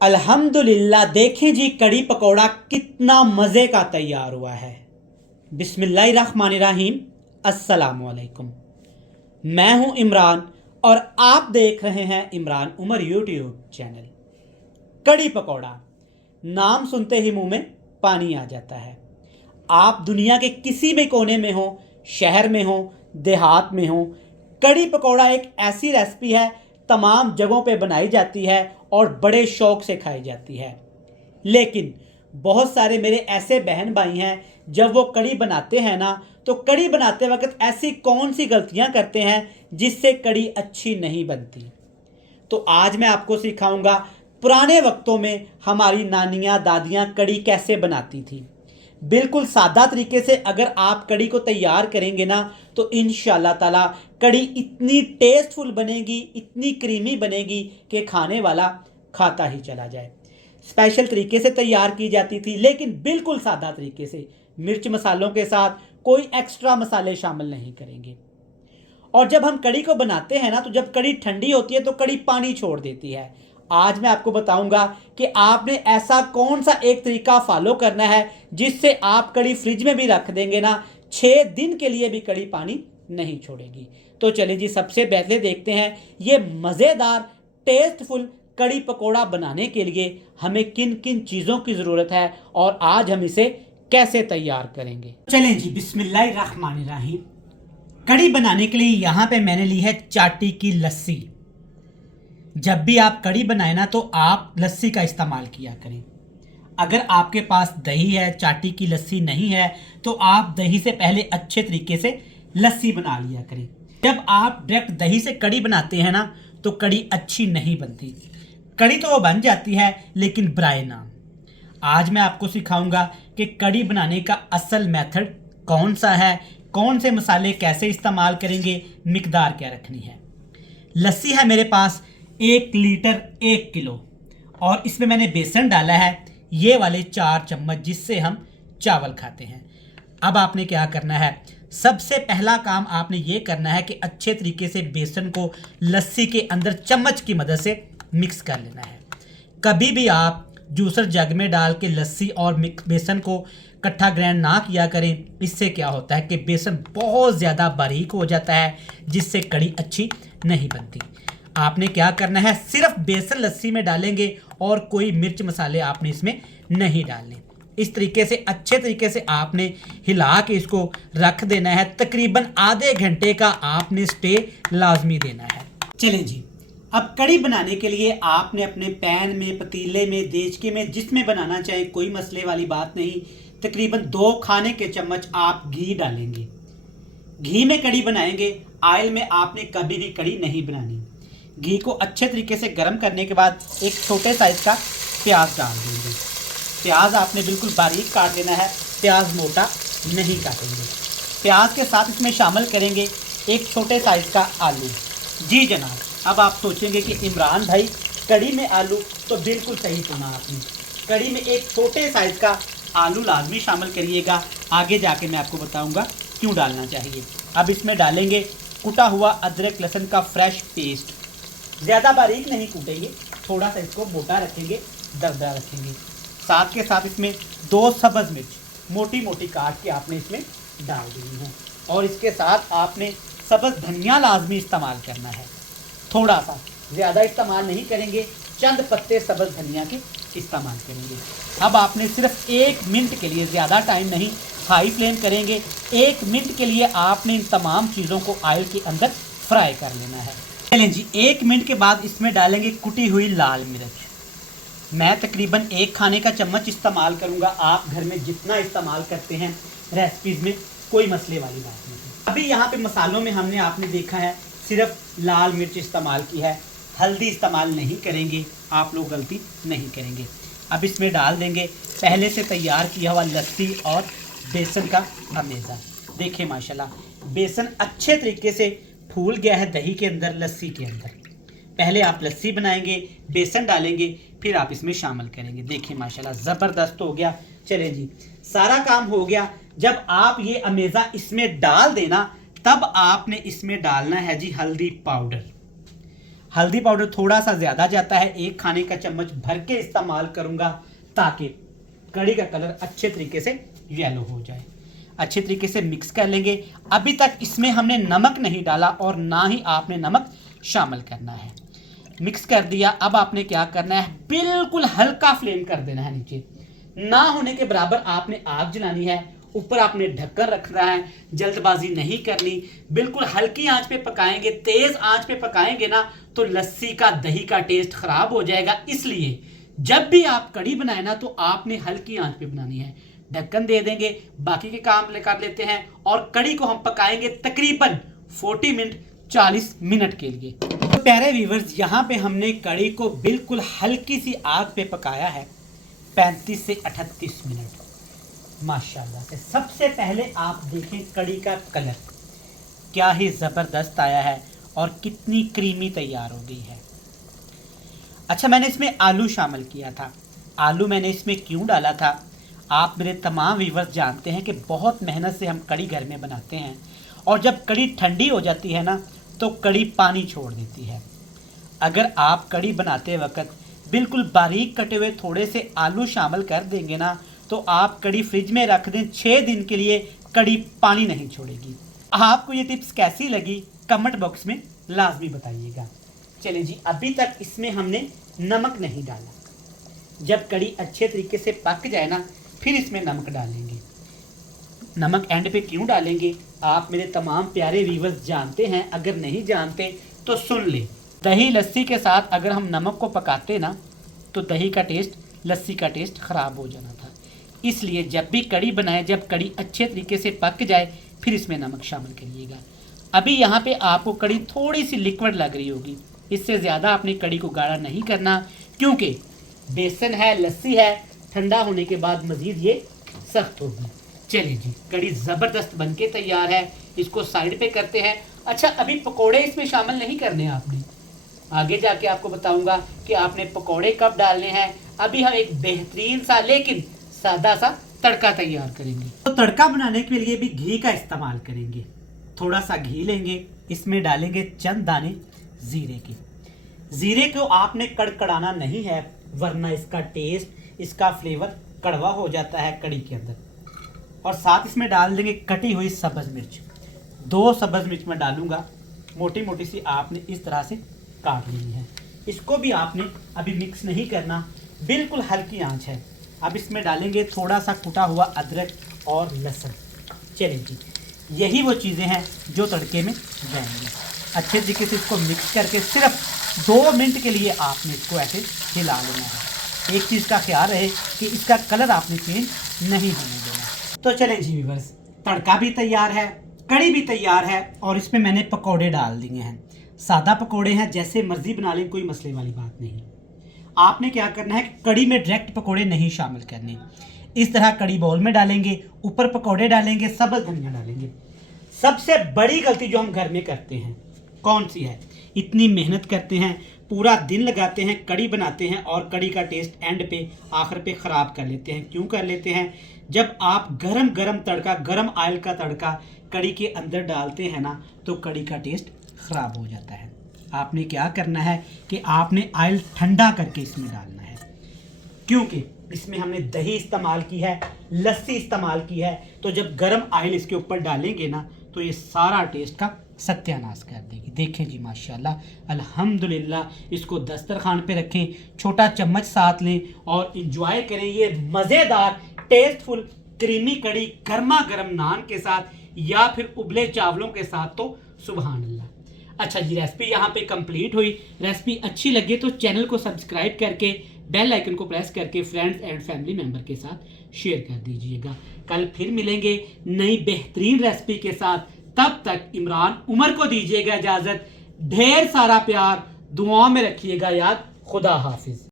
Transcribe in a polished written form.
अल्हम्दुलिल्लाह। देखें जी, कड़ी पकौड़ा कितना मज़े का तैयार हुआ है। बिस्मिल्लाहिर्रहमानिर्रहीम। अस्सलामुअलैकुम। मैं हूं इमरान और आप देख रहे हैं इमरान उमर यूट्यूब चैनल। कड़ी पकौड़ा नाम सुनते ही मुंह में पानी आ जाता है। आप दुनिया के किसी भी कोने में हो, शहर में हो, देहात में हो, कड़ी पकौड़ा एक ऐसी रेसिपी है, तमाम जगहों पे बनाई जाती है और बड़े शौक से खाई जाती है। लेकिन बहुत सारे मेरे ऐसे बहन भाई हैं, जब वो कड़ी बनाते हैं ना, तो कड़ी बनाते वक्त ऐसी कौन सी गलतियां करते हैं जिससे कड़ी अच्छी नहीं बनती। तो आज मैं आपको सिखाऊंगा पुराने वक्तों में हमारी नानियां दादियां कड़ी कैसे बनाती थी। बिल्कुल सादा तरीके से अगर आप कड़ी को तैयार करेंगे ना, तो इंशाल्लाह ताला कड़ी इतनी टेस्टफुल बनेगी, इतनी क्रीमी बनेगी कि खाने वाला खाता ही चला जाए। स्पेशल तरीके से तैयार की जाती थी, लेकिन बिल्कुल सादा तरीके से, मिर्च मसालों के साथ, कोई एक्स्ट्रा मसाले शामिल नहीं करेंगे। और जब हम कड़ी को बनाते हैं ना, तो जब कड़ी ठंडी होती है तो कड़ी पानी छोड़ देती है। आज मैं आपको बताऊंगा कि आपने ऐसा कौन सा एक तरीका फॉलो करना है जिससे आप कड़ी फ्रिज में भी रख देंगे ना, 6 दिन के लिए भी कड़ी पानी नहीं छोड़ेगी। तो चलिए जी, सबसे पहले देखते हैं ये मज़ेदार टेस्टफुल कड़ी पकोड़ा बनाने के लिए हमें किन किन चीज़ों की ज़रूरत है और आज हम इसे कैसे तैयार करेंगे। चलें जी, बिस्मिल्लाहिर्रहमानिर्रहीम। कड़ी बनाने के लिए यहाँ पे मैंने ली है चाटी की लस्सी। जब भी आप कड़ी बनाए ना, तो आप लस्सी का इस्तेमाल किया करें। अगर आपके पास दही है, चाटी की लस्सी नहीं है, तो आप दही से पहले अच्छे तरीके से लस्सी बना लिया करें। जब आप डायरेक्ट दही से कड़ी बनाते हैं ना, तो कड़ी अच्छी नहीं बनती। कड़ी तो वो बन जाती है, लेकिन ब्राय ना। आज मैं आपको सिखाऊंगा कि कड़ी बनाने का असल मेथड कौन सा है, कौन से मसाले कैसे इस्तेमाल करेंगे, मिकदार क्या रखनी है। लस्सी है मेरे पास 1 लीटर 1 किलो, और इसमें मैंने बेसन डाला है ये वाले 4 चम्मच, जिससे हम चावल खाते हैं। अब आपने क्या करना है, सबसे पहला काम आपने ये करना है कि अच्छे तरीके से बेसन को लस्सी के अंदर चम्मच की मदद से मिक्स कर लेना है। कभी भी आप जूसर जग में डाल के लस्सी और बेसन को इकट्ठा ग्राइंड ना किया करें। इससे क्या होता है कि बेसन बहुत ज़्यादा बारीक हो जाता है, जिससे कड़ी अच्छी नहीं बनती। आपने क्या करना है, सिर्फ बेसन लस्सी में डालेंगे और कोई मिर्च मसाले आपने इसमें नहीं डालने। इस तरीके से अच्छे तरीके से आपने हिला के इसको रख देना है। तकरीबन आधे घंटे का आपने स्टे लाजमी देना है। चलें जी, अब कड़ी बनाने के लिए आपने अपने पैन में, पतीले में, देचके में, जिसमें बनाना चाहे, कोई मसले वाली बात नहीं, तकरीबन 2 खाने के चम्मच आप घी डालेंगे। घी में कड़ी बनाएंगे, ऑयल में आपने कभी भी कड़ी नहीं बनानी। घी को अच्छे तरीके से गर्म करने के बाद एक छोटे साइज का प्याज डाल देंगे। प्याज आपने बिल्कुल बारीक काट देना है, प्याज मोटा नहीं काटेंगे। प्याज के साथ इसमें शामिल करेंगे एक छोटे साइज का आलू। जी जनाब, अब आप सोचेंगे कि इमरान भाई कड़ी में आलू, तो बिल्कुल सही सुना आपने। कड़ी में एक छोटे साइज का आलू लाजमी शामिल करिएगा। आगे जाके मैं आपको बताऊंगा क्यों डालना चाहिए। अब इसमें डालेंगे कुटा हुआ अदरक लहसुन का फ्रेश पेस्ट। ज़्यादा बारीक नहीं कूटेंगे, थोड़ा सा इसको मोटा रखेंगे, दरदरा रखेंगे। साथ के साथ इसमें 2 सब्ज़ मिर्च मोटी मोटी काट के आपने इसमें डाल देनी है। और इसके साथ आपने सब्ज़ धनिया लाजमी इस्तेमाल करना है। थोड़ा सा, ज़्यादा इस्तेमाल नहीं करेंगे, चंद पत्ते सब्ज़ धनिया के इस्तेमाल करेंगे। अब आपने सिर्फ 1 मिनट के लिए, ज़्यादा टाइम नहीं, हाई फ्लेम करेंगे। 1 मिनट के लिए आपने इन तमाम चीज़ों को ऑयल के अंदर फ्राई कर लेना है। चलें जी, 1 मिनट के बाद इसमें डालेंगे कुटी हुई लाल मिर्च। मैं तकरीबन 1 खाने का चम्मच इस्तेमाल करूँगा। आप घर में जितना इस्तेमाल करते हैं रेसिपीज़ में, कोई मसले वाली बात नहीं। अभी यहाँ पे मसालों में हमने आपने देखा है सिर्फ लाल मिर्च इस्तेमाल की है, हल्दी इस्तेमाल नहीं करेंगे। आप लोग गलती नहीं करेंगे। अब इसमें डाल देंगे पहले से तैयार किया हुआ लस्सी और बेसन का अमेज़ा। देखिए माशाल्लाह, बेसन अच्छे तरीके से फूल गया है दही के अंदर, लस्सी के अंदर। पहले आप लस्सी बनाएंगे, बेसन डालेंगे, फिर आप इसमें शामिल करेंगे। देखिए माशाल्लाह, ज़बरदस्त हो गया। चलें जी, सारा काम हो गया। जब आप ये अमेज़ा इसमें डाल देना, तब आपने इसमें डालना है जी हल्दी पाउडर। हल्दी पाउडर थोड़ा सा ज़्यादा जाता है, 1 खाने का चम्मच भर के इस्तेमाल करूँगा ताकि कड़ी का कलर अच्छे तरीके से येलो हो जाए। अच्छे तरीके से मिक्स कर लेंगे। अभी तक इसमें हमने नमक नहीं डाला और ना ही आपने नमक शामिल करना है। मिक्स कर दिया। अब आपने क्या करना है, बिल्कुल हल्का फ्लेम कर देना है, नीचे ना होने के बराबर आपने आग जलानी है। ऊपर आपने ढक्कन रखना है, जल्दबाजी नहीं करनी, बिल्कुल हल्की आंच पे पकाएंगे। तेज आंच पे पकाएंगे ना तो लस्सी का दही का टेस्ट खराब हो जाएगा। इसलिए जब भी आप कड़ी बनाए ना तो आपने हल्की आंच पे बनानी है। ढक्कन दे देंगे, बाकी के काम कर लेते हैं और कड़ी को हम पकाएंगे तकरीबन 40 मिनट के लिए। तो प्यारे व्यूअर्स, यहाँ पे हमने कड़ी को बिल्कुल हल्की सी आग पे पकाया है 35 से 38 मिनट माशाल्लाह से। सबसे पहले आप देखें कड़ी का कलर क्या ही ज़बरदस्त आया है और कितनी क्रीमी तैयार हो गई है। अच्छा, मैंने इसमें आलू शामिल किया था। आलू मैंने इसमें क्यों डाला था, आप मेरे तमाम व्यूअर्स जानते हैं कि बहुत मेहनत से हम कड़ी घर में बनाते हैं और जब कड़ी ठंडी हो जाती है ना तो कड़ी पानी छोड़ देती है। अगर आप कड़ी बनाते वक्त बिल्कुल बारीक कटे हुए थोड़े से आलू शामिल कर देंगे ना तो आप कड़ी फ्रिज में रख दें 6 दिन के लिए, कड़ी पानी नहीं छोड़ेगी। आपको ये टिप्स कैसी लगी कमेंट बॉक्स में लाजमी बताइएगा। चलिए जी, अभी तक इसमें हमने नमक नहीं डाला। जब कड़ी अच्छे तरीके से पक जाए ना फिर इसमें नमक डालेंगे। नमक एंड पे क्यों डालेंगे, आप मेरे तमाम प्यारे व्यूअर्स जानते हैं, अगर नहीं जानते तो सुन ले। दही लस्सी के साथ अगर हम नमक को पकाते ना तो दही का टेस्ट, लस्सी का टेस्ट ख़राब हो जाना था। इसलिए जब भी कड़ी बनाए, जब कड़ी अच्छे तरीके से पक जाए फिर इसमें नमक शामिल करिएगा। अभी यहाँ पे आपको कड़ी थोड़ी सी लिक्विड लग रही होगी, इससे ज़्यादा आपने कड़ी को गाढ़ा नहीं करना क्योंकि बेसन है, लस्सी है, ठंडा होने के बाद मज़ीद ये सख्त होगी। चलिए जी, कड़ी ज़बरदस्त बनके तैयार है, इसको साइड पे करते हैं। अच्छा, अभी पकोड़े इसमें शामिल नहीं करने आपने, आगे जाके आपको बताऊंगा कि आपने पकोड़े कब डालने हैं। अभी हम एक बेहतरीन सा लेकिन सादा सा तड़का तैयार करेंगे। तो तड़का बनाने के लिए भी घी का इस्तेमाल करेंगे। थोड़ा सा घी लेंगे, इसमें डालेंगे चंद दाने ज़ीरे के। ज़ीरे को आपने कड़कड़ाना नहीं है वरना इसका टेस्ट, इसका फ्लेवर कड़वा हो जाता है कड़ी के अंदर। और साथ इसमें डाल देंगे कटी हुई सब्ज़ मिर्च। 2 सब्ज़ मिर्च मैं डालूंगा, मोटी मोटी सी आपने इस तरह से काट लेनी है। इसको भी आपने अभी मिक्स नहीं करना, बिल्कुल हल्की आंच है। अब इसमें डालेंगे थोड़ा सा कुटा हुआ अदरक और लहसुन। चलिए जी, यही वो चीज़ें हैं जो तड़के में जाएंगी। अच्छे तरीके से इसको मिक्स करके सिर्फ 2 मिनट के लिए आपने इसको ऐसे हिला लेना है। एक चीज़ का ख्याल रहे कि इसका कलर आपने चेंज नहीं होने देना। तो चलें जी व्यूअर्स, तड़का भी तैयार है, कड़ी भी तैयार है और इसमें मैंने पकोड़े डाल दिए हैं। सादा पकोड़े हैं, जैसे मर्जी बना लें, कोई मसले वाली बात नहीं। आपने क्या करना है कि कड़ी में डायरेक्ट पकोड़े नहीं शामिल करने। इस तरह कड़ी बाउल में डालेंगे, ऊपर पकोड़े डालेंगे, सब्ज़ धनिया डालेंगे। सबसे बड़ी गलती जो हम घर में करते हैं कौन सी है, इतनी मेहनत करते हैं, पूरा दिन लगाते हैं, कड़ी बनाते हैं और कड़ी का टेस्ट एंड पे आखिर पे ख़राब कर लेते हैं। क्यों कर लेते हैं, जब आप गरम गरम तड़का, गरम ऑयल का तड़का कड़ी के अंदर डालते हैं ना तो कड़ी का टेस्ट ख़राब हो जाता है। आपने क्या करना है कि आपने ऑयल ठंडा करके इसमें डालना है, क्योंकि इसमें हमने दही इस्तेमाल की है, लस्सी इस्तेमाल की है। तो जब गरम ऑयल इसके ऊपर डालेंगे ना तो ये सारा टेस्ट का सत्यानाश कर देगी। देखें जी माशाल्लाह, अल्हम्दुलिल्लाह। इसको दस्तरखान पे रखें, छोटा चम्मच साथ लें और इंजॉय करें ये मज़ेदार टेस्टफुल क्रीमी कड़ी गर्मा गर्म नान के साथ या फिर उबले चावलों के साथ। तो सुभान अल्लाह। अच्छा जी, रेसिपी यहाँ पे कंप्लीट हुई। रेसिपी अच्छी लगे तो चैनल को सब्सक्राइब करके बेल आइकन को प्रेस करके फ्रेंड्स एंड फैमिली मेंबर के साथ शेयर कर दीजिएगा। कल फिर मिलेंगे नई बेहतरीन रेसिपी के साथ। तब तक इमरान उमर को दीजिएगा इजाज़त। ढेर सारा प्यार, दुआओं में रखिएगा याद। खुदा हाफिज।